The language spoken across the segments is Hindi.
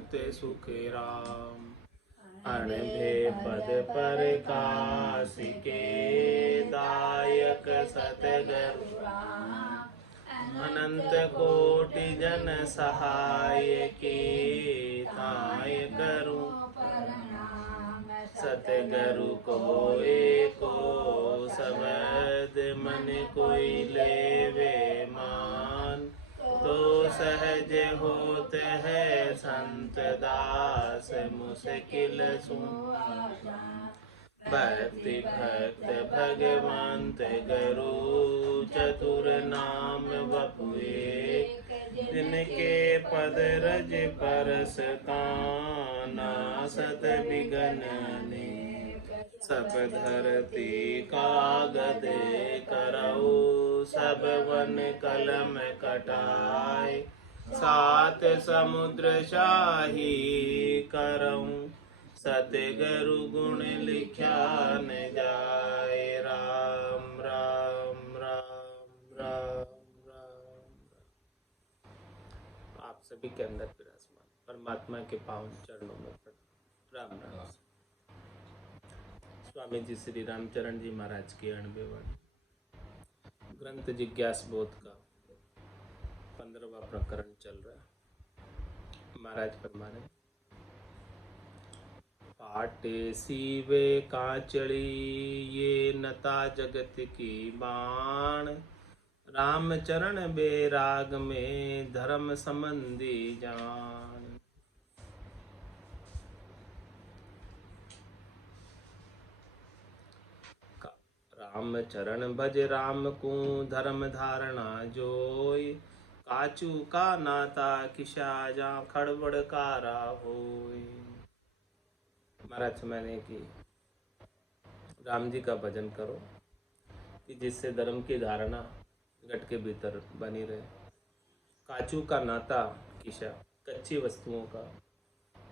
मुक्त सुख राम। अणभे पद पर कासिके दायक सतगुरु अनंत कोटि जन सहाय के ताय करूं सतगुरु को एको शब्द मन कोई लेवे मान। तो सहज होत है संत दास मुश्किल सुन। भक्ति भक्त भगवंत गुरु चतुर नाम बपुए। जिनके पद रज परस काना सत विघन ने। सब धरती कागद करऊ सब वन कलम कटाए। सात समुद्र शाही करऊं सतगुरु गुण लिख्या न जाए। राम राम राम राम राम। आप सभी के अंदर विराजमान परमात्मा के पावन चरणों में राम राम। स्वामी जी श्री रामचरण जी महाराज की 98 वाणी ग्रंथ जिज्ञास बोध का 15वां प्रकरण चल रहा है। महाराज फरमाने फाटे सीवे कांचड़ी ये नता जगत की बाण। राम चरण बेराग में धर्म संबंधी जान। राम चरण भज राम को धर्म धारणा जोय। काचू का नाता किशा जा खड़बड़ कारा होय। महाराज मैंने कि राम जी का भजन करो कि जिससे धर्म की धारणा घट के भीतर बनी रहे। काचू का नाता किशा कच्ची वस्तुओं का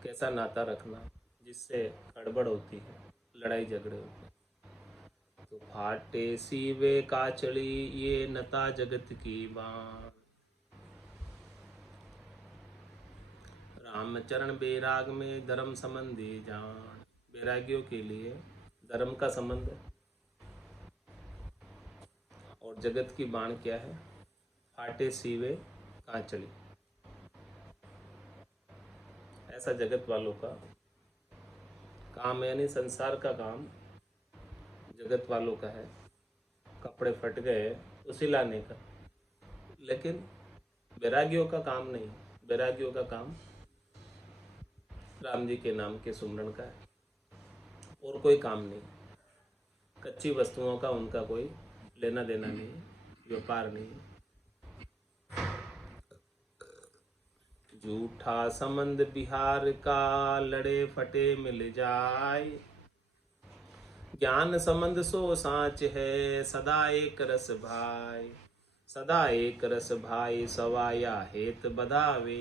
कैसा नाता रखना जिससे गड़बड़ होती है, लड़ाई झगड़े होते हैं। तो फाटे सीवे काचड़ी ये नता जगत की बाण। राम चरण बैराग में धर्म संबंधी जान। बैरागियों के लिए धर्म का संबंध है। और जगत की बाण क्या है? फाटे सीवे कांचड़ी। ऐसा जगत वालों का काम यानी संसार का काम जगत वालों का है। कपड़े फट गए तो सिलाने का, लेकिन बैरागियों का काम नहीं। बैरागियों का काम राम जी के नाम के सुमरण का है और कोई काम नहीं। कच्ची वस्तुओं का उनका कोई लेना देना नहीं, व्यापार नहीं। झूठा संबंध बिहार का लड़े फटे मिल जाए। ज्ञान संबंध सो साच है सदा एक रस भाई। सदा एक रस भाई सवाया हेत बधावे।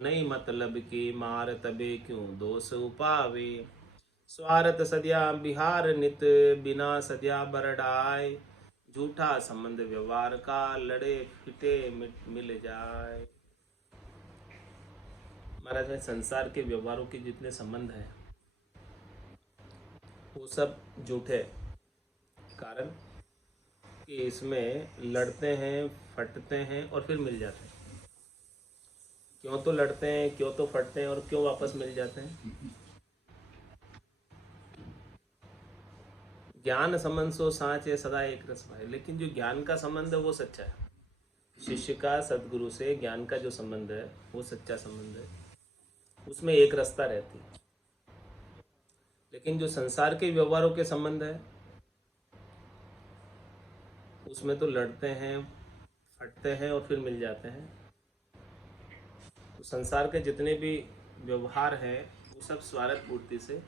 नहीं मतलब की मार तबे क्यों दोष उपावे। स्वार्थ सद्या बिहार नित बिना सद्या बरडाए। झूठा संबंध व्यवहार का लड़े फिटे मिल जाए। महाराज में संसार के व्यवहारों के जितने संबंध हैं वो सब झूठे। कारण कि इसमें लड़ते हैं, फटते हैं और फिर मिल जाते हैं। क्यों तो लड़ते हैं, क्यों तो फटते हैं और क्यों वापस मिल जाते हैं? ज्ञान संबंध सो साच है सदा एक रस भाई। लेकिन जो ज्ञान का संबंध है वो सच्चा है। शिष्य का सदगुरु से ज्ञान का जो संबंध है वो सच्चा संबंध है, उसमें एक रसता रहती है। लेकिन जो संसार के व्यवहारों के संबंध है उसमें तो लड़ते हैं, फटते हैं और फिर मिल जाते हैं। तो संसार के जितने भी व्यवहार हैं वो सब स्वार्थ पूर्ति से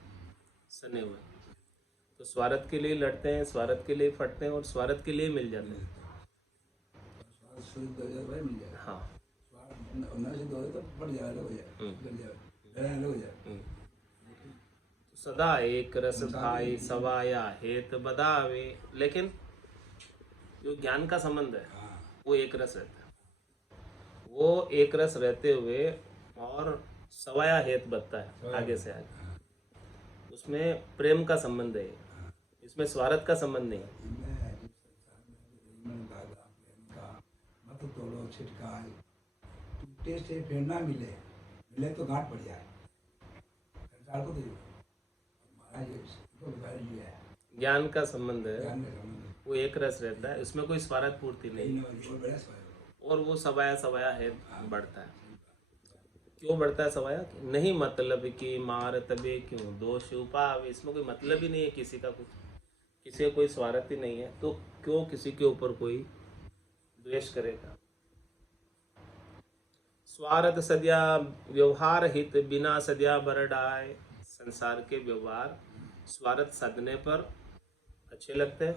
सने हुए हैं। तो स्वार्थ के लिए लड़ते हैं, स्वार्थ के लिए फटते हैं और स्वार्थ के लिए मिल जाते हैं। हाँ, सदा एक रस भाई सवाया हेत बधावे। लेकिन जो ज्ञान का संबंध है वो एक रस रहता है। वो एक रस रहते हुए और सवाया हेत बनता है आगे से आगे, उसमें प्रेम का संबंध है, इसमें स्वार्थ का संबंध नहीं है। मत तोड़ो छिटकाई, टूटे से फिर ना मिले, मिले तो गांठ पड़ जाए। संसार को तो महाराज इसको बताया है, ज्ञान का संबंध है, ज्ञान का संबंध है। वो एक रस रहता है, उसमें कोई स्वार्थ पूर्ति नहीं है, और बड़ा सवाल और वो सवाया सवाया है बढ़ता है। क्यों बढ़ता है सवाया? नहीं मतलब की मार तबे क्यों दोष उपाव, इसमें कोई मतलब ही नहीं है किसी का, कुछ किसी का कोई स्वार्थ ही नहीं है, तो क्यों किसी के ऊपर कोई द्वेष करेगा। स्वार्थ सद्या व्यवहार हित बिना सद्या बरडाए, संसार के व्यवहार स्वार्थ सदने पर अच्छे लगते हैं,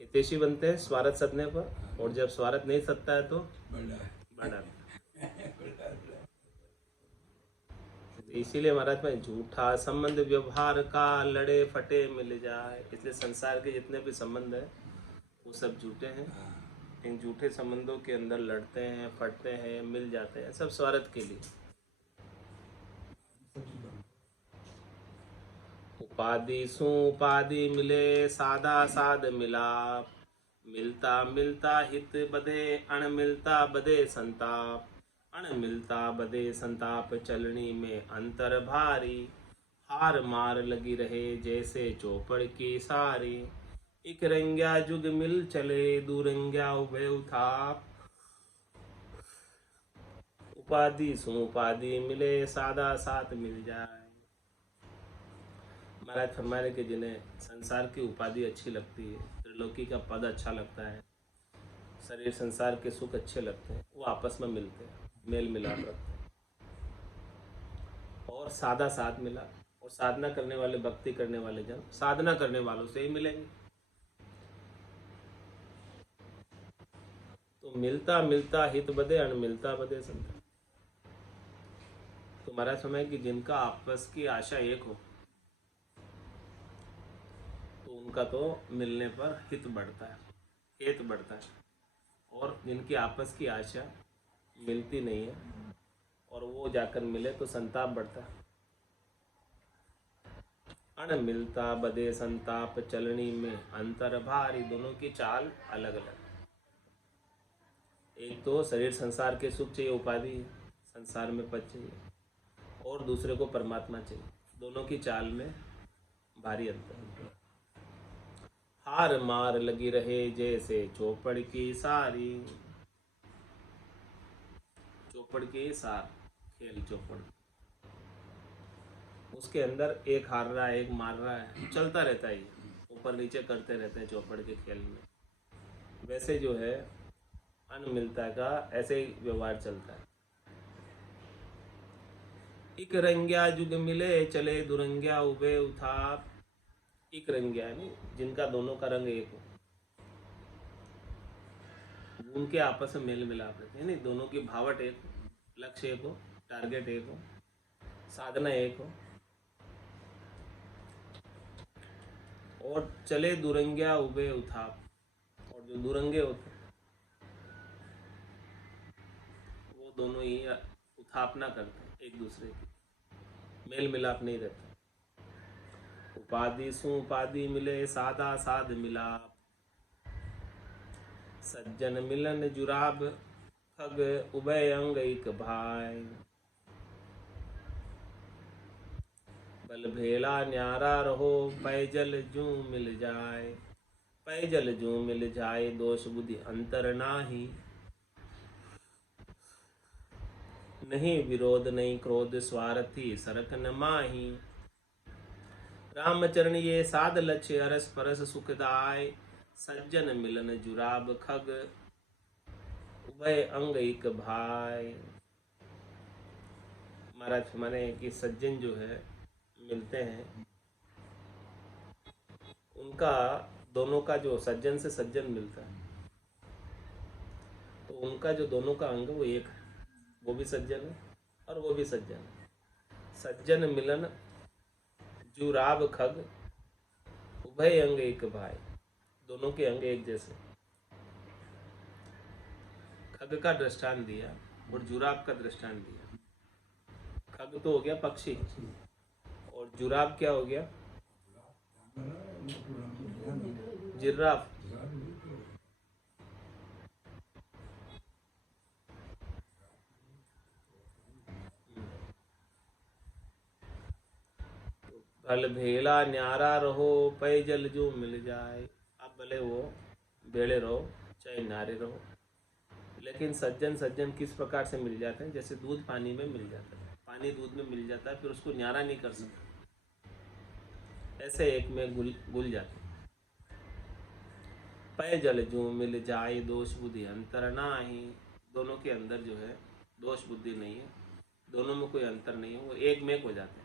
हितेशी बनते हैं स्वार्थ सदने पर, और जब स्वार्थ नहीं सदता है तो बड़ा। इसीलिए महाराज में झूठा संबंध व्यवहार का लड़े फटे मिल जाए, इसलिए संसार के जितने भी संबंध है वो सब झूठे हैं। इन झूठे संबंधों के अंदर लड़ते हैं, फटते हैं, मिल जाते हैं, सब स्वार्थ के लिए। उपाधि सु उपाधि मिले सादा साध मिला, मिलता मिलता हित बधे अण मिलता बधे संताप, अण मिलता बधे संताप चलनी में अंतर भारी, हार मार लगी रहे जैसे चौपड़ की सारी, एक रंग्या जुग मिल चले दूरंग्या उभय उथाप, उपाधि सु उपाधि मिले सादा साथ मिल जाए। महाराज फरमा रहे कि जिन्हें संसार की उपाधि अच्छी लगती है, त्रिलोकी का पद अच्छा लगता है, शरीर संसार के सुख अच्छे लगते हैं, वो आपस में मिलते हैं, मेल मिलाप रखते हैं, और सादा साथ मिला, और साधना करने वाले, भक्ति करने वाले जन साधना करने वालों से ही मिलेंगे। तो मिलता मिलता हित बदे अण मिलता बदे संत। तो महाराज समय कि जिनका आपस की आशा एक हो तो उनका तो मिलने पर हित बढ़ता है, हित बढ़ता है, और जिनकी आपस की आशा मिलती नहीं है और वो जाकर मिले तो संताप बढ़ता है। अण मिलता बदे संताप चलनी में अंतर भारी, दोनों की चाल अलग अलग। एक तो शरीर संसार के सुख चाहिए, उपाधि संसार में पद चाहिए, और दूसरे को परमात्मा चाहिए, दोनों की चाल में भारी अंतर। हार मार लगी रहे जैसे चौपड़ की सारी, चौपड़ की सार खेल चौपड़, उसके अंदर एक हार रहा है एक मार रहा है, चलता रहता है, ऊपर नीचे करते रहते हैं चौपड़ के खेल में। वैसे जो है अन्न मिलता का ऐसे ही व्यवहार चलता है। एक रंग्या जुग मिले चले दुरंग्या उबे उथाप, एक रंग्या नहीं जिनका दोनों का रंग एक हो, उनके आपस में मेल मिलाप रहते हैं, नहीं दोनों की भावट एक हो, लक्ष्य एक हो, टारगेट एक हो, साधना एक हो, और चले दुरंग्या उबे उथाप, और जो दुरंगे होते वो दोनों ही उथापना करते हैं एक दूसरे की, मेल मिलाप नहीं रहता। उपाधि सु उपाधि मिले सादा साध मिलाप, सज्जन मिलन जुराब खग उभय अंग एक भाई, बल भेला न्यारा रहो पैजल जू मिल जाए, पैजल जू मिल जाए दोष बुद्धि अंतर नाही, नहीं विरोध नहीं क्रोध स्वार्थी सरक न माही, रामचरण ये साध लक्ष्य अरस परस सुखदाय, सज्जन मिलन जुराब खग उभय अंग एक भाई। महाराज माने कि सज्जन जो है मिलते हैं, उनका दोनों का जो सज्जन से सज्जन मिलता है तो उनका जो दोनों का अंग वो एक है, वो भी सज्जन है और वो भी सज्जन है। सज्जन मिलन जुराब खग उभय अंग एक भाई, दोनों के अंग एक जैसे। खग का दृष्टांत दिया और जुराब का दृष्टांत दिया। खग तो हो गया पक्षी, पक्षी, और जुराब क्या हो गया? जानवर, जिराफ। जिराफ भी तो भल भेला न्यारा रहो, पय जल जो मिल जाए। अब भले वो भेड़े रहो चाहे नारे रहो, लेकिन सज्जन सज्जन किस प्रकार से मिल जाते हैं? जैसे दूध पानी में मिल जाता है, पानी दूध में मिल जाता है, फिर उसको न्यारा नहीं कर सकते, ऐसे एक में गुल जाते हैं। पय जल जो मिल जाए, दोष बुद्धि अंतर नाही। दोनों के अंदर जो है दोष बुद्धि नहीं है, दोनों में कोई अंतर नहीं है, वो एक में हो जाते हैं।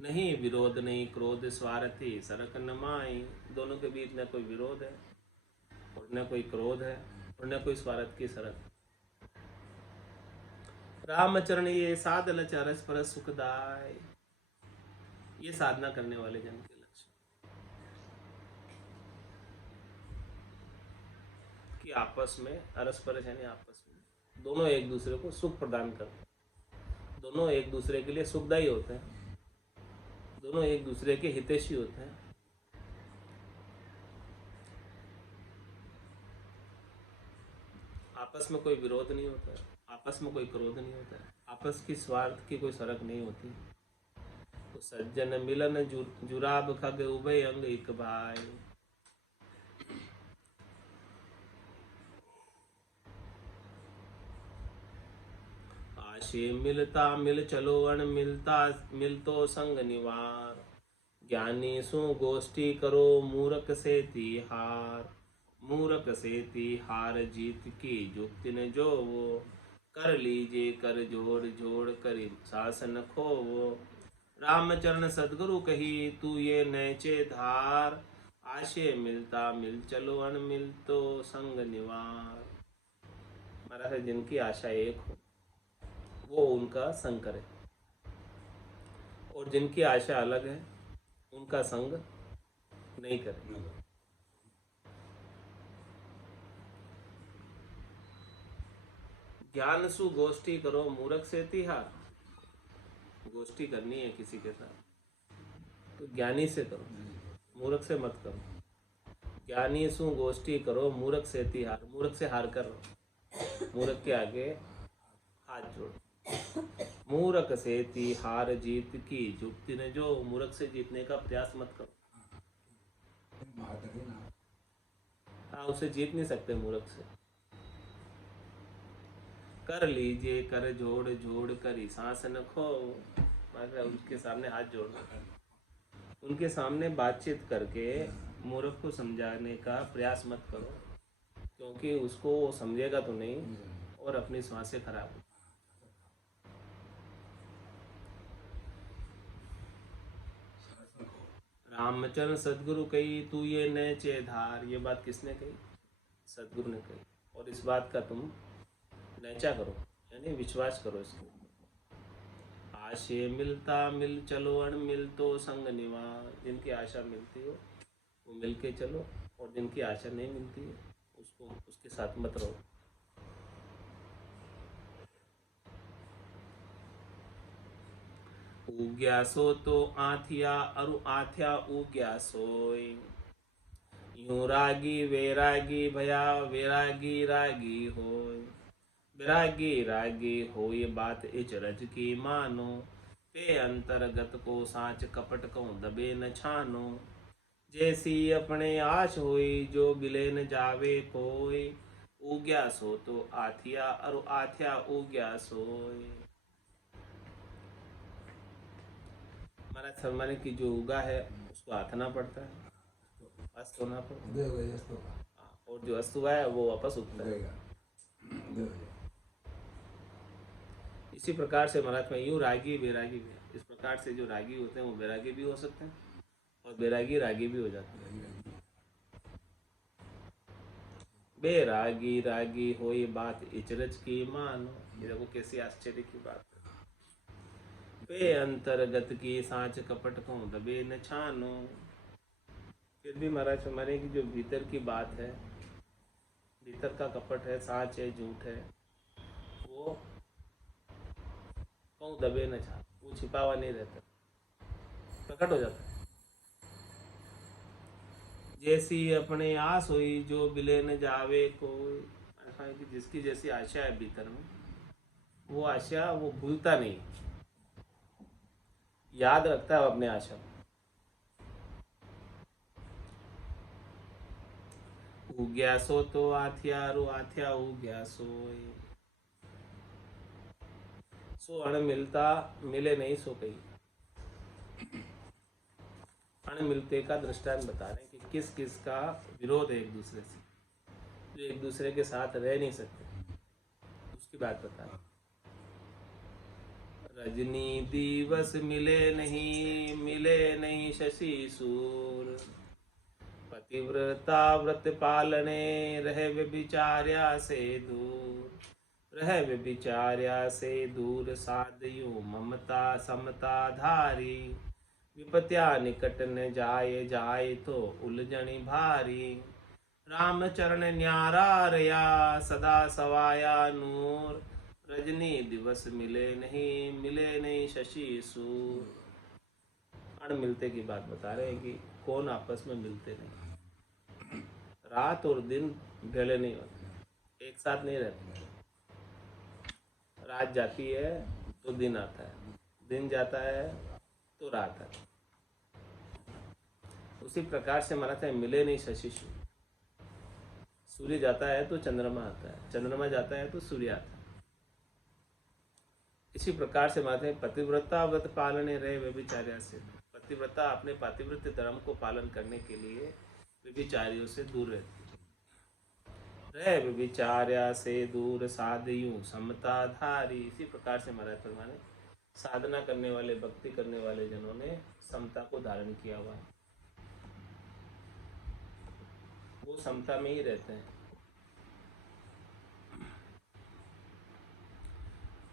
नहीं विरोध नहीं क्रोध स्वार्थी, सरक न माई। दोनों के बीच न कोई विरोध है और न कोई क्रोध है और न कोई स्वार्थ की शरत। रामचरण ये साधन चरस पर सुखदाय। ये साधना करने वाले जन के लक्ष्य कि आपस में अरसपरस यानी आपस में दोनों एक दूसरे को सुख प्रदान करते हैं, दोनों एक दूसरे के लिए सुखदायी होते हैं, दोनों एक दूसरे के हितैषी होते हैं। आपस में कोई विरोध नहीं होता है, आपस में कोई क्रोध नहीं होता है, आपस की स्वार्थ की कोई सरक नहीं होती। तो सज्जन मिलन जुराब खग, उभय अंग एक भाई। आशे मिलता मिल चलो, अण मिलता मिलतो संग निवार। ज्ञानी सु गोष्ठी करो, मूर्ख से तिहार। मूर्ख से तिहार, जीत की जुक्ति न जो वो। कर लीजिए कर जोड़ जोड़ करी शासन खोवो। रामचरण सदगुरु कही, तू ये नैचे धार। आशे मिलता मिल चलो, अण मिल तो संग निवार। महाराज जिनकी आशा एक हो वो उनका संग करे, और जिनकी आशा अलग है उनका संग नहीं करे। ज्ञान सु गोष्ठी करो, मूर्ख से तिहार। गोष्ठी करनी है किसी के साथ तो ज्ञानी से करो, मूर्ख से मत करो। ज्ञानी सु गोष्ठी करो, मूर्ख से तिहार। मूर्ख से हार कर, मूर्ख के आगे हाथ जोड़। मूर्ख से तिहार, जीत की जुक्ति ने जो। मूर्ख से जीतने का प्रयास मत करो। हाँ, उसे जीत नहीं सकते मूर्ख से। कर लीजिए कर जोड़ जोड़ करी सांस न खो। मतलब उसके सामने हाथ जोड़ना, उनके सामने बातचीत करके मूर्ख को समझाने का प्रयास मत करो, क्योंकि उसको वो समझेगा तो नहीं और अपनी सांसें खराब हो। रामचरण सदगुरु कही, तू ये नैचे धार। ये बात किसने कही? सदगुरु ने कही। और इस बात का तुम नैचा करो यानी विश्वास करो इसको। आशे मिलता मिल चलो, अण मिल तो संग निवार। जिनकी आशा मिलती हो वो मिल के चलो, और जिनकी आशा नहीं मिलती है उसको उसके साथ मत रहो। उग्या सो तो आथिया, अरु आथ्या उग्या सोय। यूं रागी वैरागी भया, वैरागी रागी होय। विरागी रागी हो, ये बात इचरज की मानो। पे अंतर्गत को साच कपट को दबे न छानो। जैसी अपने आश होई, जो गिले न जावे कोई। उग्या सो तो आथिया, और आथ्या उग्या सोय। महाराज फरमाने की जो उगा है उसको आथना पड़ता है, अस्त होना पड़ता है, और जो अस्त हुआ है वो वापस उगता है। इसी प्रकार से महाराज में यूं रागी वैरागी भी, इस प्रकार से जो रागी होते हैं वो वैरागी भी हो सकते हैं और वैरागी रागी भी हो जाते हैं। बेरागी रागी हो, ये बात इचरज की मानो। ये देखो कैसी आश्चर्य की बात है। पे अंतर्गत की सांच कपट को दबे न छानो। फिर भी महाराज हमारे की जो भीतर की बात है, भीतर का कपट है, सांच है, झूठ है, वो कहूँ दबे न छाप, वो छिपा हुआ नहीं रहता, प्रकट हो जाता है। जैसी अपने आस हुई जो बिले न जावे कोई, ऐसा है कि जिसकी जैसी आशा है भीतर में, वो आशा वो भूलता नहीं, याद रखता है अपने आशा को। उग्या सो तो आथियारो आथिया उग्या सोय, सो अण मिलता मिले नहीं सो कही। अण मिलते का दृष्टांत बता रहे हैं कि किस किस का विरोध है एक दूसरे से, जो एक दूसरे के साथ रह नहीं सकते, उसकी बात बता रहे हैं। रजनी दिवस मिले नहीं शशि सूर, पतिव्रता व्रत पालने रहे व्यभिचार्या से दूर, रह व्यभिचार्या से दूर साधयु ममता समता धारी, विपत्या निकट न जाए जाए तो उलझनी भारी, राम चरण न्यारा रया सदा सवाया नूर, रजनी दिवस मिले नहीं शशि सूर। अण मिलते की बात बता रहे हैं कि कौन आपस में मिलते नहीं, रात और दिन भेले नहीं होते, एक साथ नहीं रहते। रात जाती है तो दिन आता है, दिन जाता है तो रात है। उसी प्रकार से मनाते हैं मिले नहीं शशि सूर्य, सूर्य जाता है तो चंद्रमा आता है, चंद्रमा जाता है तो सूर्य आता है। इसी प्रकार से मानते हैं पतिव्रता व्रत पालने रहे व्यभिचार्या से, पतिव्रता अपने पातिव्रत्य धर्म को पालन करने के लिए व्यभिचारियों से दूर रहती है। रह व्यभिचार्या से दूर साधयु समता धारी, इसी प्रकार से महाराज परमाने साधना करने वाले भक्ति करने वाले जनों ने समता को धारण किया हुआ है, वो समता में ही रहते हैं।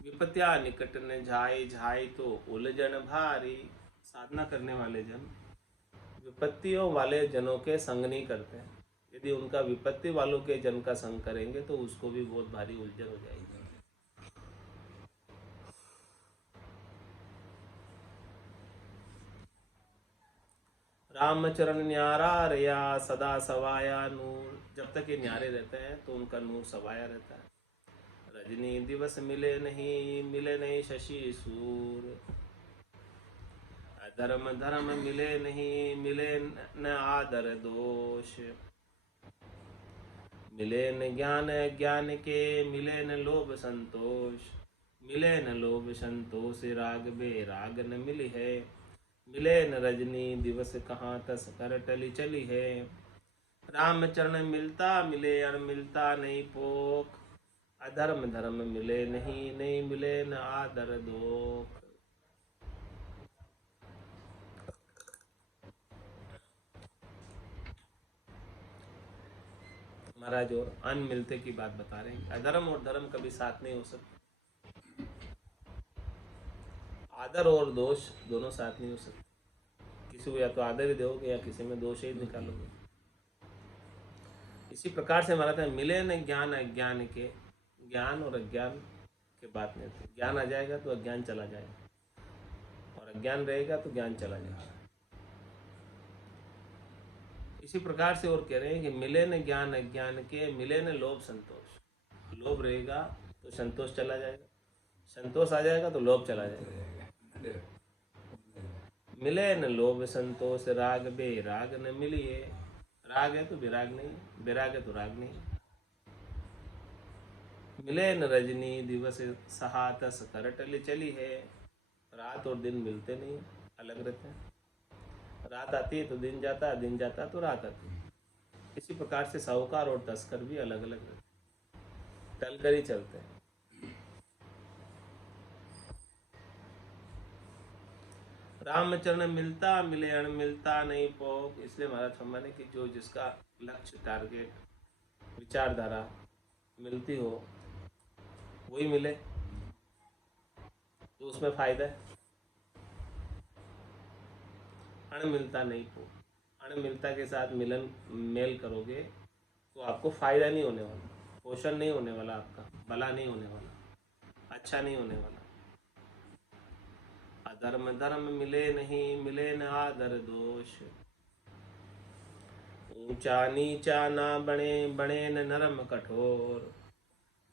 विपत्या निकट न जाए जाए तो उलझन भारी, साधना करने वाले जन विपत्तियों वाले जनों के संग नहीं करते हैं, यदि उनका विपत्ति वालों के जन का संग करेंगे तो उसको भी बहुत भारी उलझन हो जाएगी। रामचरण न्यारा रया सदा सवाया नूर, जब तक ये न्यारे रहते हैं तो उनका नूर सवाया रहता है। रजनी दिवस मिले नहीं शशि सूर, अधर्म धर्म मिले न आदर दोष, मिले न ज्ञान के मिले न लोभ संतोष, मिले न लोभ संतोष राग बेराग न मिली है, मिले न रजनी दिवस कहाँ तस कर टली चली है, राम चरण मिलता मिले अण मिलता नहीं पोख, अधर्म धर्म मिले नहीं मिले न आदर दोख। महाराज और अन मिलते की बात बता रहे हैं, अधर्म और धर्म कभी साथ नहीं हो सकते, आदर और दोष दोनों साथ नहीं हो सकते, किसी को या तो आदर ही दोगे या किसी में दोष ही निकालोगे। इसी प्रकार से हमारा था मिले न ज्ञान अज्ञान के, ज्ञान और अज्ञान के बात नहीं होती, ज्ञान आ जाएगा तो अज्ञान चला जाएगा और अज्ञान रहेगा तो ज्ञान चला जाएगा। इसी प्रकार से और कह रहे हैं कि मिले न ज्ञान अज्ञान के मिले न लोभ संतोष, लोभ रहेगा तो संतोष चला जाएगा, संतोष आ जाएगा तो लोभ चला जाएगा। मिले न लोभ संतोष राग बेराग न मिलिए, राग है तो विराग नहीं, विराग है तो राग नहीं। मिले न रजनी दिवस सहातस करटल चली है, रात और दिन मिलते नहीं, अलग रहते हैं, रात आती है तो दिन जाता है, दिन जाता है तो रात आती है। इसी प्रकार से साहूकार और तस्कर भी अलग अलग रहते हैं, टल कर ही चलते हैं। रामचरण मिलता मिले अण मिलता नहीं पोक, इसलिए महाराज फरमा ने कि जो जिसका लक्ष्य टारगेट विचारधारा मिलती हो वही मिले तो उसमें फायदा है। अण मिलता नहीं पोक, अण मिलता के साथ मिलन मेल करोगे तो आपको फायदा नहीं होने वाला, पोषण नहीं होने वाला, आपका भला नहीं होने वाला। अच्छा नहीं होने वाला। अधर्म धर्म मिले नहीं, मिले न आदर दोष। ऊंचा नीचा ना बने, बने न नरम कठोर।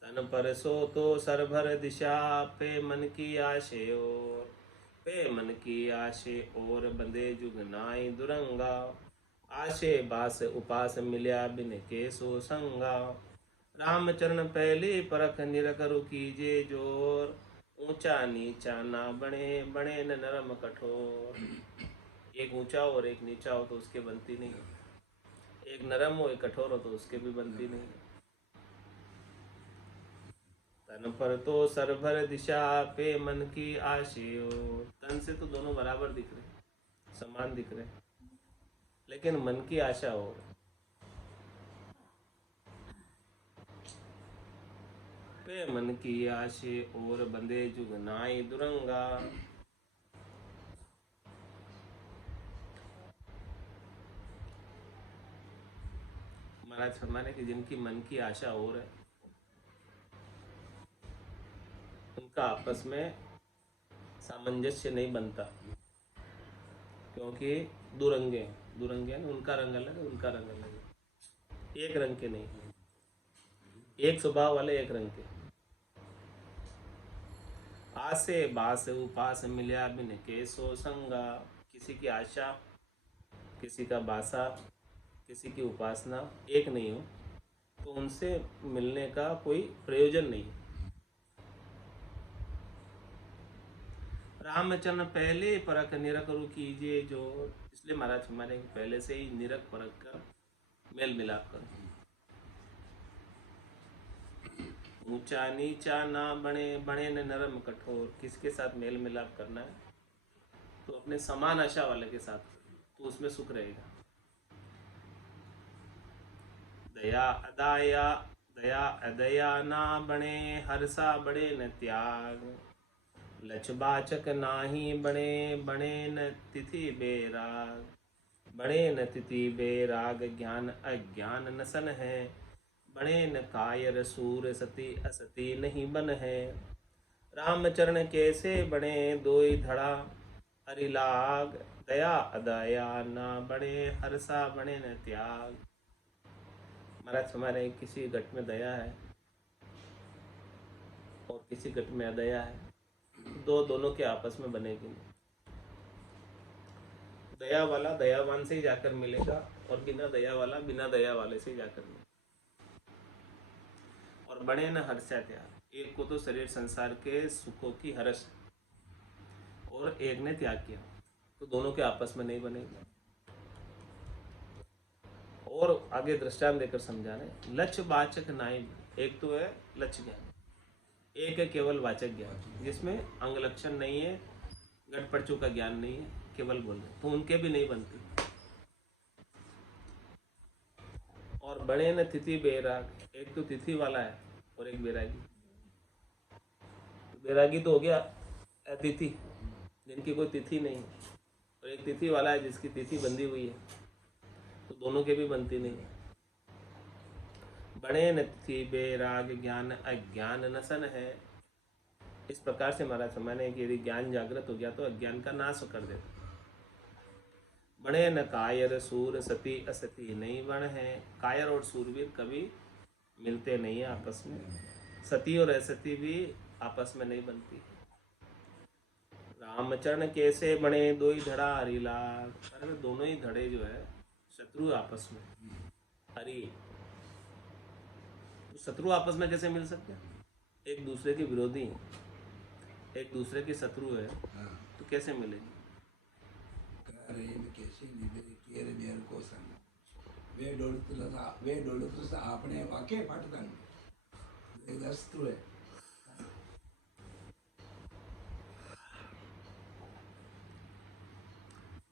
तन पर सो तो सर भर दिशा, पे मन की आशे और। पे मन की आशे और, बंदे जुग नाई दुरंगा। आशे बास उपास मिल्या, बिन के सो संगा। रामचरण पहली परख, निरकरु कीजे जोर। ऊंचा नीचा ना बने, बने न नरम कठोर। एक ऊंचा और एक नीचा हो तो उसके बनती नहीं, एक नरम हो एक कठोर हो तो उसके भी बनती नहीं। तन पर तो सर भर दिशा, पे मन की आशियो। तन से तो दोनों बराबर दिख रहे, समान दिख रहे, लेकिन मन की आशा हो। पे मन की आशे और, बंदे जुग नाई दुरंगा। महाराज फरमाने कि जिनकी मन की आशा और है, उनका आपस में सामंजस्य नहीं बनता, क्योंकि दुरंगे दुरंगे ना, उनका रंग अलग है उनका रंग अलग है, एक रंग के नहीं, एक स्वभाव वाले एक रंग के। आसे बास उपास मिल्या, बिन के सो संगा। किसी की आशा, किसी का बासा, किसी की उपासना एक नहीं हो तो उनसे मिलने का कोई प्रयोजन नहीं। रामचरण पहले परख, निरकरु कीजिए जो। इसलिए महाराज हमारे पहले से ही निरख परख कर मेल मिलाप कर। ऊंचा नीचा ना बने, बने न नरम कठोर। किसके साथ मेल मिलाप करना है तो अपने समान आशा वाले के साथ, तो उसमें सुख रहेगा। दया अदाया, दया अदया ना बने, हर्षा बड़े न त्याग। लचबाचक नाही बने, बने न तिथि बेराग। बड़े न तिथि बेराग, ज्ञान अज्ञान नसन है। बड़े न कायर सूर, सती असती नहीं बन है। रामचरण कैसे बने, दोई धड़ा हरि लाग। दया अदया ना बने, हर्षा बने न त्याग। महाराज हमारे किसी घट में दया है और किसी घट में अदया है, दोनों के आपस में बनेगी नहीं। दया वाला दयावान से ही जाकर मिलेगा और बिना दया वाला बिना दया वाले से ही जाकर मिलेगा। और बड़े न हर्षा त्याग, एक को तो शरीर संसार के सुखों की हर्ष और एक ने त्याग किया, तो दोनों के आपस में नहीं बनेगा। और आगे दृष्टांत देकर समझा रहे, लक्ष्य वाचक नाई। एक तो है लक्ष्य ज्ञान, एक है केवल वाचक ज्ञान, जिसमें अंग लक्षण नहीं है, घट परचू का ज्ञान नहीं है, केवल बोल रहे, तो उनके भी नहीं बनते। और बड़े न तिथि बेराग, एक तो तिथि वाला है और एक बैरागी। बैरागी तो हो गया अतिथि, जिनकी कोई तिथि नहीं, और एक तिथि वाला है जिसकी तिथि बंधी हुई है, तो दोनों के भी बनती नहीं। बड़े न तिथि बेराग, ज्ञान अज्ञान नसन है। इस प्रकार से महाराज समझने कि यदि ज्ञान जागृत हो गया तो अज्ञान का नाश कर देता। बड़े न कायर सूर, सती असती नहीं बन है। कायर और सूरवीर कभी मिलते नहीं है आपस में, सती और असती भी आपस में नहीं बनती। रामचरण कैसे बने, दो ही धड़ा हरि लाग। अरे दोनों ही धड़े जो है शत्रु आपस में, हरि, तो शत्रु आपस में कैसे मिल सकते हैं? एक दूसरे के विरोधी हैं, एक दूसरे के शत्रु है, तो कैसे मिलेंगे? वे डोलत आपने वाक्य पाठतन दस्तु है।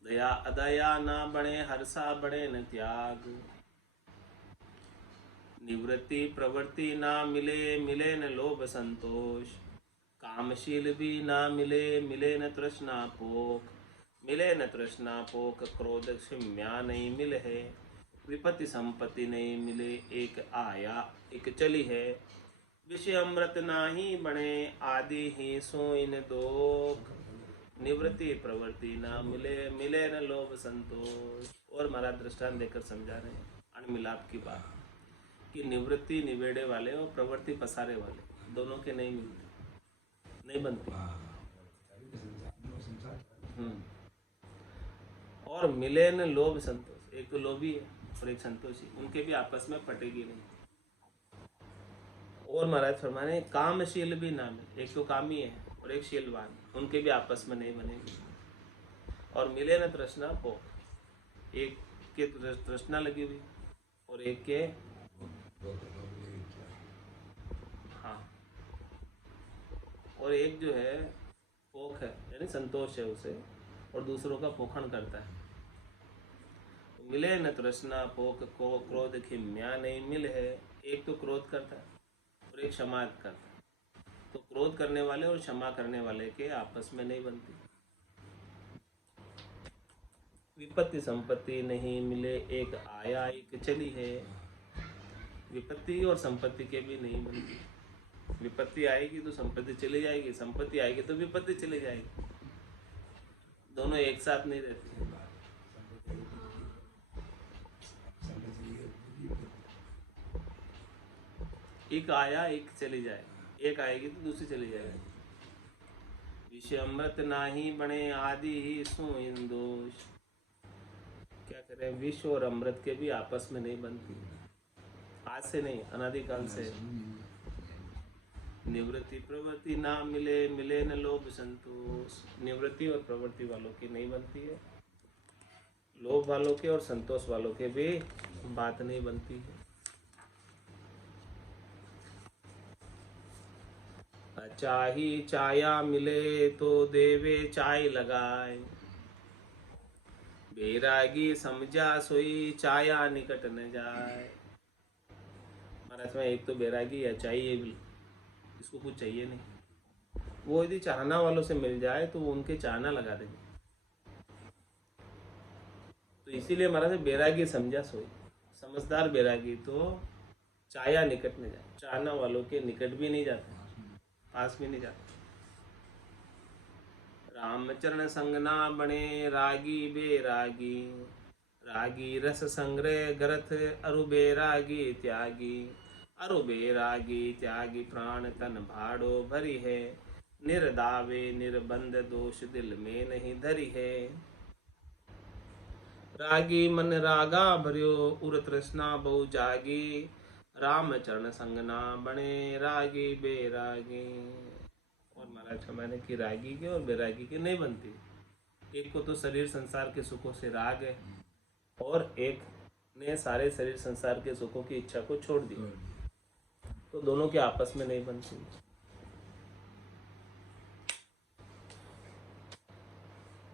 दया अदया ना बने, हर्षा बड़े न त्याग। निवृत्ति प्रवृत्ति ना मिले, मिले न लोभ संतोष। कामशील भी ना मिले, मिले न तृष्णा पोख। मिले न तृष्णा पोख, क्रोध क्षम्या नहीं मिले है। विपत्ति संपत्ति नहीं मिले, एक आया एक चली है। विषय अमृत नाही बने आदि ही सो इन दोख निवृत्ति प्रवृत्ति ना मिले मिले न लोभ संतोष। और महाराज दृष्टांत देकर समझा रहे हैं अणमिलाप की बात कि निवृत्ति निवेड़े वाले और प्रवृत्ति पसारे वाले दोनों के नहीं मिलते, नहीं बनते। और मिले न लोभ संतोष, एक तो लोभी है और एक संतोषी, उनके भी आपस में पटेगी नहीं। और महाराज फरमाने कामशील भी ना मिले, एक तो कामी है और एक शीलवान, उनके भी आपस में नहीं बनेगी। और मिले न तृष्णा भोग, एक के तृष्णा लगी हुई और एक के हाँ, और एक जो है पोख है यानी संतोष है उसे, और दूसरों का पोखण करता है। मिले न तृष्णा पोख को क्रोध खिम्या नहीं मिल है, एक तो क्रोध करता है और एक क्षमा करता है। तो क्रोध करने वाले और क्षमा करने वाले के आपस में नहीं बनती। विपत्ति संपत्ति नहीं मिले, एक आया एक चली है। विपत्ति और संपत्ति के भी नहीं बनती। विपत्ति आएगी तो संपत्ति चली जाएगी, संपत्ति आएगी तो विपत्ति चली जाएगी, दोनों एक साथ नहीं रहती। एक आया एक चली जाएगी, एक आएगी तो दूसरी चली जाएगी। विषय अमृत नाही बने आदि ही सो इन दोष। क्या करें, विष और अमृत के भी आपस में नहीं बनती, आज से नहीं अनादिकाल से। निवृत्ति प्रवृत्ति ना मिले मिले न लोभ संतोष। निवृत्ति और प्रवृत्ति वालों की नहीं बनती है, लोभ वालों के और संतोष वालों के भी बात नहीं बनती है। चाही चाया मिले तो देवे चाय लगाए, बैरागी समझा सोई चाया निकट न जाए। महाराज में एक तो बैरागी है, चाहिए भी, इसको कुछ चाहिए नहीं, वो यदि चाहना वालों से मिल जाए तो वो उनके चाहना लगा देंगे। तो इसीलिए महाराज बैरागी समझा सोई, समझदार बैरागी तो चाया निकट न जाए, चाहना वालों के निकट भी नहीं जाते, पास भी नहीं जाते। रामचरण संग ना बने रागी बेरागी, रागी रस संग्रह ग्रथ अरु बेरागी त्यागी, अरु बेरागी त्यागी प्राण तन भाड़ो भरी है, निर्दावे निर्बंध दोष दिल में नहीं धरी है। रागी मन रागा भर्यो उर तृष्णा बहु जागी, राम चरण संग ना बने रागी बेरागी। और महाराज मैंने कि रागी के और बैरागी के नहीं बनती। एक को तो शरीर संसार के सुखों से राग है और एक ने सारे शरीर संसार के सुखों की इच्छा को छोड़ दिया, तो दोनों के आपस में नहीं बनती।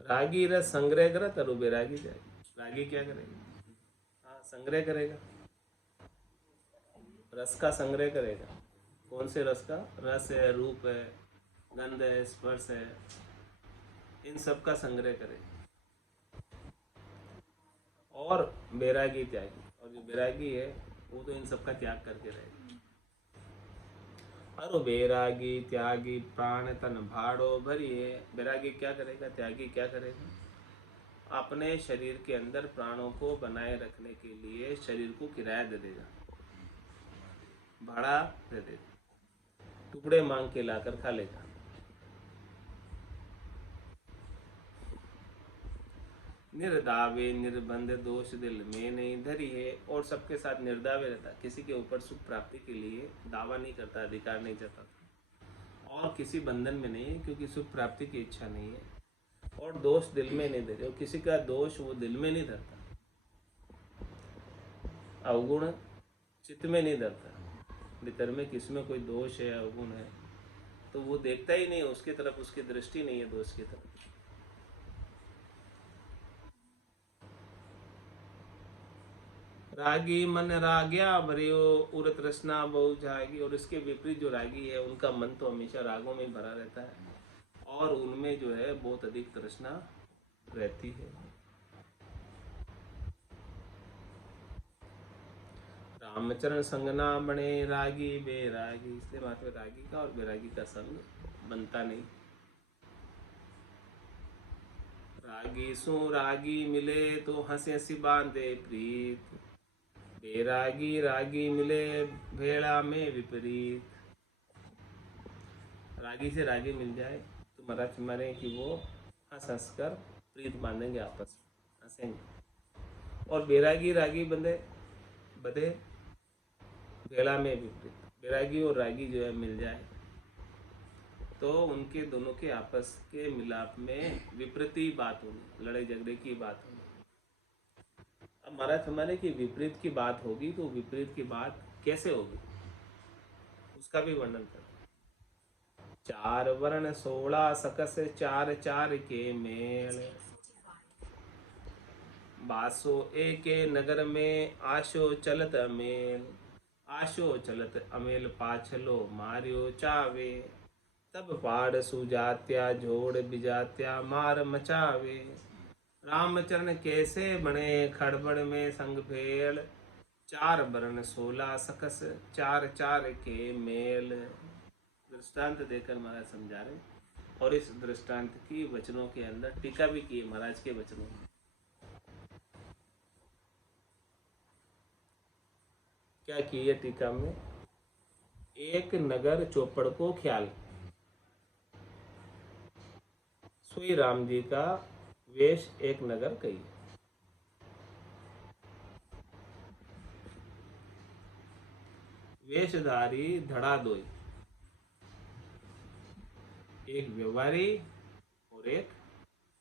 रागी रस संग्रह करा तरु बैरागी जाएगी। रागी क्या करेगा? हाँ, संग्रह करेगा, रस का संग्रह करेगा। कौन से रस का? रस है, रूप है, गंध है, स्पर्श है, इन सब का संग्रह करेगा। और बैरागी त्यागी, और जो बैरागी है वो तो इन सब का त्याग करके रहेगा। अरे बैरागी त्यागी प्राण तन भाड़ो भरी है। बैरागी क्या करेगा, त्यागी क्या करेगा? अपने शरीर के अंदर प्राणों को बनाए रखने के लिए शरीर को किराया दे देगा, भाड़ा दे देगा, टुकड़े मांग के लाकर खा लेगा। निर्दावे निर्बंध दोष दिल में नहीं धरी है, और सबके साथ निर्दावे रहता, किसी के ऊपर सुख प्राप्ति के लिए दावा नहीं करता, अधिकार नहीं चाहता, और किसी बंधन में नहीं, क्योंकि सुख प्राप्ति की इच्छा नहीं है, और दोष दिल में नहीं धरे, और किसी का दोष वो दिल में नहीं धरता, अवगुण चित्त में नहीं धरता। भीतर में किसमें कोई दोष है, अवगुण है, तो वो देखता ही नहीं, उसकी तरफ उसकी दृष्टि नहीं है दोष की तरफ। रागी मन राग्या भरियो उर तृष्णा बहु जागी। और इसके विपरीत जो रागी है उनका मन तो हमेशा रागों में भरा रहता है, और उनमें जो है बहुत अधिक तृष्णा रहती है। रामचरण संग ना बने रागी बेरागी, इसलिए बात में रागी का और बेरागी का संग बनता नहीं। रागी सु रागी मिले तो हंसी हंसी बांधे प्रीत, बेरागी रागी मिले भेड़ा में विपरीत। रागी से रागी मिल जाए तो महाराज मारे कि वो हंस हंस कर प्रीत बांधेंगे, आपस में हंसेंगे। और बेरागी रागी बंधे बधे भेड़ा में विपरीत, बेरागी और रागी जो है मिल जाए तो उनके दोनों के आपस के मिलाप में विपरीती बात होगी, लड़ाई झगड़े की बात होगी। अब महाराज हमारे की विपरीत की बात होगी तो विपरीत की बात कैसे होगी उसका भी वर्णन कर। चार वर्ण 16 सकस चार चार के मेल, बासो एके नगर में आशो चलत अमेल, आशो चलत अमेल पाछलो मारियो चावे, तब पाड़ सुजात्या जोड़ बिजात्या मार मचावे, रामचरण कैसे बने खड़बड़ में संग भेल, चार वर्ण 16 सकस चार चार के मेल। दृष्टांत देकर महाराज समझा रहे और इस दृष्टांत की वचनों के अंदर टीका भी की महाराज के वचनों में। क्या की है टीका में? एक नगर चौपड़ को ख्याल, सोई राम जी का वेश एक नगर कही। वेशधारी धड़ा दोई, एक व्यवहारी और एक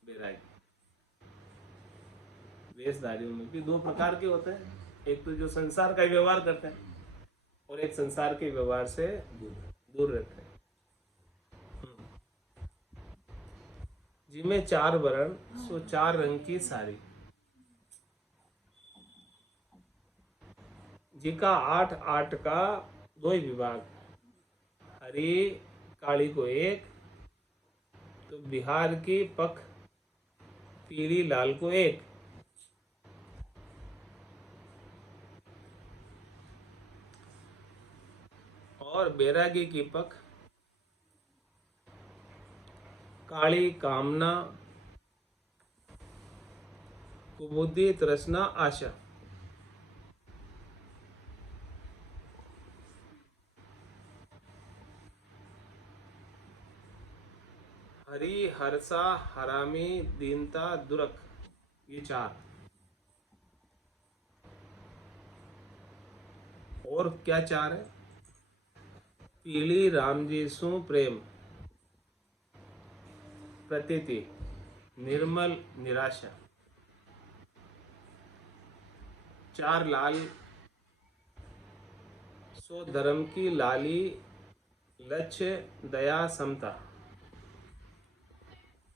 बैरागी। वेशधारियों में भी दो प्रकार के होते हैं, एक तो जो संसार का व्यवहार करते हैं और एक संसार के व्यवहार से दूर रहते हैं। जिनमें चार वर्ण सो चार रंग की साड़ी, जिका 8 का दो ही विभाग, हरी काली को एक, तो बिहार की पख पीली लाल को एक, और बैरागी की पख काली कामना कुबुद्धि तृष्णा आशा। हरी हर्षा हरामी दीनता दुरख, ये चार। और क्या चार है? पीली राम जी सु प्रेम, प्रतीति निर्मल निराशा, चार लाल सो धर्म की लाली लक्ष्य दया समता।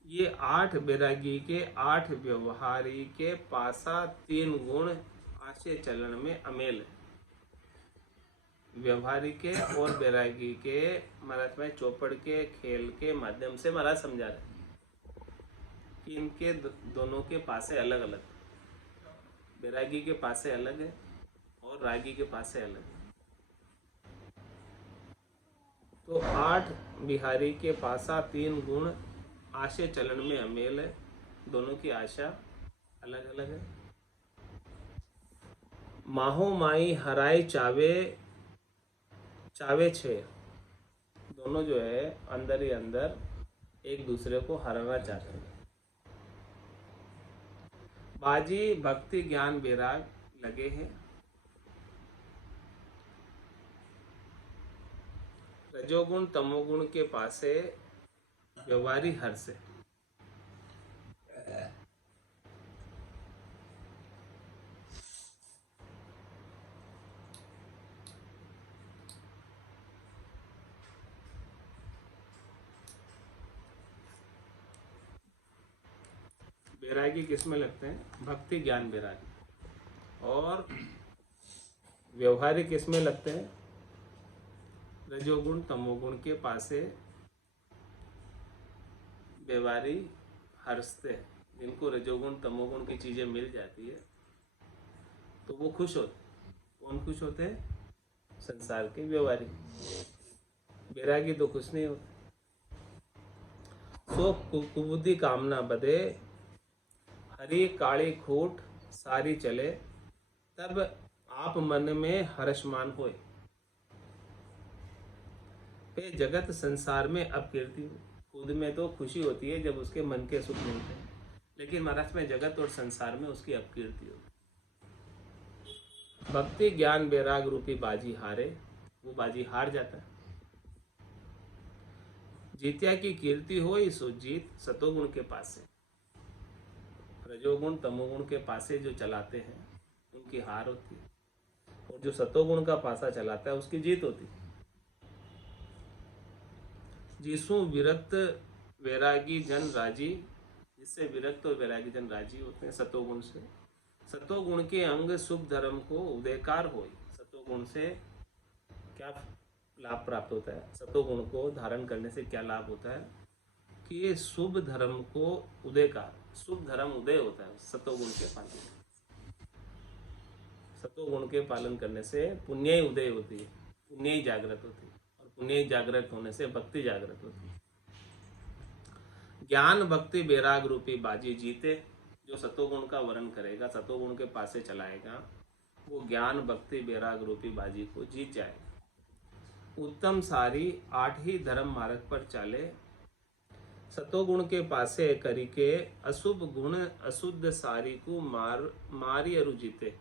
ये 8 बैरागी के 8 व्यवहारी के पासा 3 गुण आशे चलन में अमेल है। व्यवहारी के और बैरागी के महाराज में चौपड़ के खेल के माध्यम से महाराज समझा रहे कि इनके दोनों के पासे अलग अलग, बैरागी के पासे अलग है और रागी के पासे अलग है। तो 8 बिहारी के पासा 3 गुण आशे चलन में अमेल है, दोनों की आशा अलग अलग है। माहो माई हराई चावे चावे छे, दोनों जो है अंदर ही अंदर एक दूसरे को हराना चाहते हैं। बाजी भक्ति ज्ञान वैराग लगे हैं, रजोगुण तमोगुण के पासे व्यवहारी हर्ष है। बैरागी किस में लगते हैं? भक्ति ज्ञान बैरागी। और व्यवहारी किस में लगते हैं? रजोगुण तमोगुण के पासे व्यवहारी हर्षते हैं। जिनको रजोगुण तमोगुण की चीजें मिल जाती है तो वो खुश होते, कौन खुश होते हैं? संसार के व्यवहारी। बैरागी तो खुश नहीं होते। सो कुबुद्धि कामना बदे, हरी काली खूट सारी चले, तब आप मन में हर्षमान होए। पे जगत संसार में अपकीर्ति। खुद में तो खुशी होती है जब उसके मन के सुख मिलते हैं, लेकिन महाराज में जगत और संसार में उसकी अपकीर्ति होती। भक्ति ज्ञान वैराग रूपी बाजी हारे, वो बाजी हार जाता है। जीत्या की कीर्ति हो सो जीत सतोगुण के पास है। रजोगुण तमोगुण के पासे जो चलाते हैं उनकी हार होती है, और जो सतोगुण का पासा चलाता है उसकी जीत होती है। जिसु विरक्त वैरागी जन राजी, जिससे विरक्त और वैरागी जन राजी होते हैं सतोगुण से। सतोगुण के अंग शुभ धर्म को उदयकार हो। सतोगुण से क्या लाभ प्राप्त होता है? सतोगुण को धारण करने से क्या लाभ होता है कि ये शुभ धर्म को उदयकार, शुभ धर्म उदय होता है सतोगुण के पालन। सतोगुण के पालन करने से पुण्य ही उदय होती है, पुण्य ही जागृत होती है, और पुण्य ही जागृत होने से भक्ति जागृत होती है। ज्ञान भक्ति वैराग रूपी बाजी जीते। जो सतोगुण का वर्ण करेगा, सतोगुण के पासे चलाएगा, वो ज्ञान भक्ति वैराग रूपी बाजी को जीत जाएगा। उत्तम सारी 8 ही धर्म मार्ग पर चाले, सतोगुण के पासे करी के अशुभ गुण अशुद्ध सारी को मारी अरु जीते।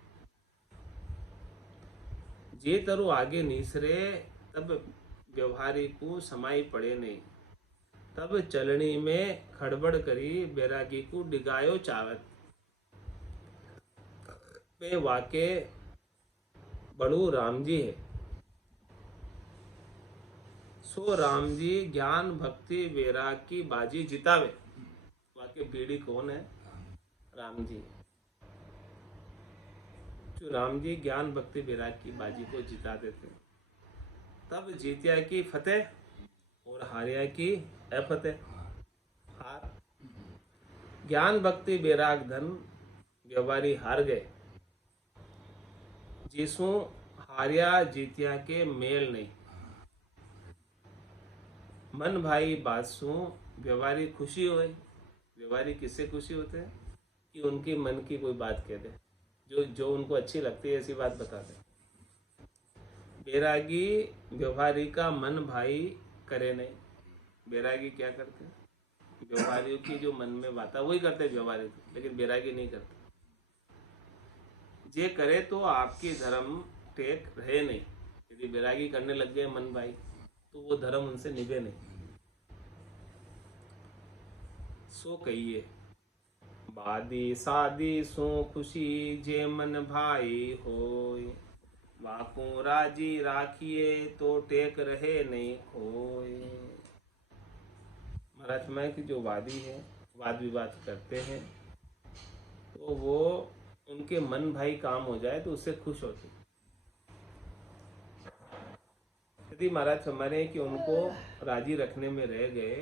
जे तरु आगे निसरे, तब व्यवहारी को समाई पड़े नहीं। तब चलनी में खड़बड़ करी, बैरागी को डिगायो चावत। पे वाके बड़ू राम जी है। सो राम जी ज्ञान भक्ति वैराग की बाजी जितावे। वाके बीड़ी कौन है? राम जी। जो राम जी ज्ञान भक्ति वैराग की बाजी को जिता देते, तब जीतिया की फतेह और हारिया की अफतेह। हार। ज्ञान भक्ति वैराग धन व्यवहारी हार गए, जिसु हारिया जीतिया के मेल नहीं। मन भाई बासु व्यवहारी खुशी होए। व्यवहारी किससे खुशी होते हैं? कि उनकी मन की कोई बात कह दे, जो उनको अच्छी लगती है ऐसी बात बता दे। बैरागी व्यवहारी का मन भाई करे नहीं। बैरागी क्या करते हैं? व्यवहारियों की जो मन में बात है वही करते व्यवहारी, लेकिन बैरागी नहीं करते। जे करे तो आपकी धर्म टेक रहे नहीं। यदि बैरागी करने लग गए मन भाई, तो वो धर्म उनसे निभे नहीं। सो कहिए बादी सादी सो खुशी, जे मन भाई होय। वाकू राजी राखिए, तो टेक रहे नहीं खोय। महाराज में कि जो वादी है, वाद विवाद करते हैं, तो वो उनके मन भाई काम हो जाए तो उससे खुश होते। यदि महाराज हमारे कि उनको राजी रखने में रह गए,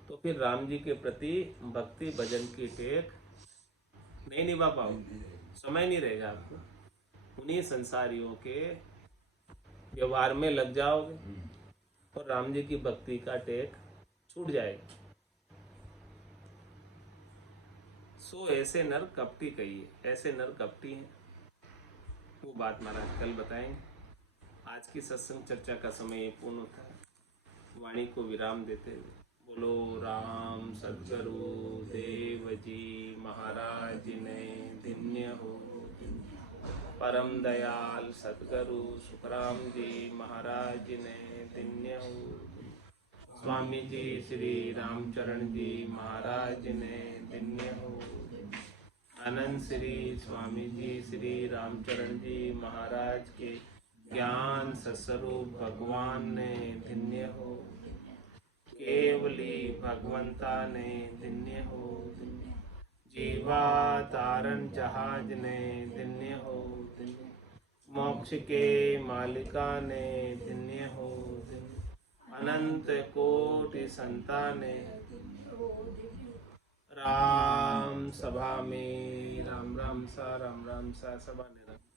तो फिर राम जी के प्रति भक्ति भजन की टेक नहीं निभा पाओगे, समय नहीं रहेगा आपको। उन्हीं संसारियों के व्यवहार में लग जाओगे और राम जी की भक्ति का टेक छूट जाएगा। सो ऐसे नर कपटी कहिए, ऐसे नर कपटी हैं। वो बात महाराज कल बताएंगे। आज की सत्संग चर्चा का समय पूर्ण होता है। वाणी को विराम देते हुए बोलो राम सद्गुरु देव जी महाराज ने धन्य हो। परम दयाल सद्गुरु सुखराम जी महाराज ने धन्य हो। स्वामी जी श्री रामचरण जी महाराज ने धन्य हो। अनंत श्री स्वामी जी श्री रामचरण जी महाराज के ज्ञान सस्वरूप भगवान ने धन्य हो। केवली भगवंता ने धन्य हो। जीवा तारण जहाज ने धन्य हो। मोक्ष के मालिका ने धन्य हो। अनंत कोटि संताने राम सभा में राम राम सा सभा निरंतर।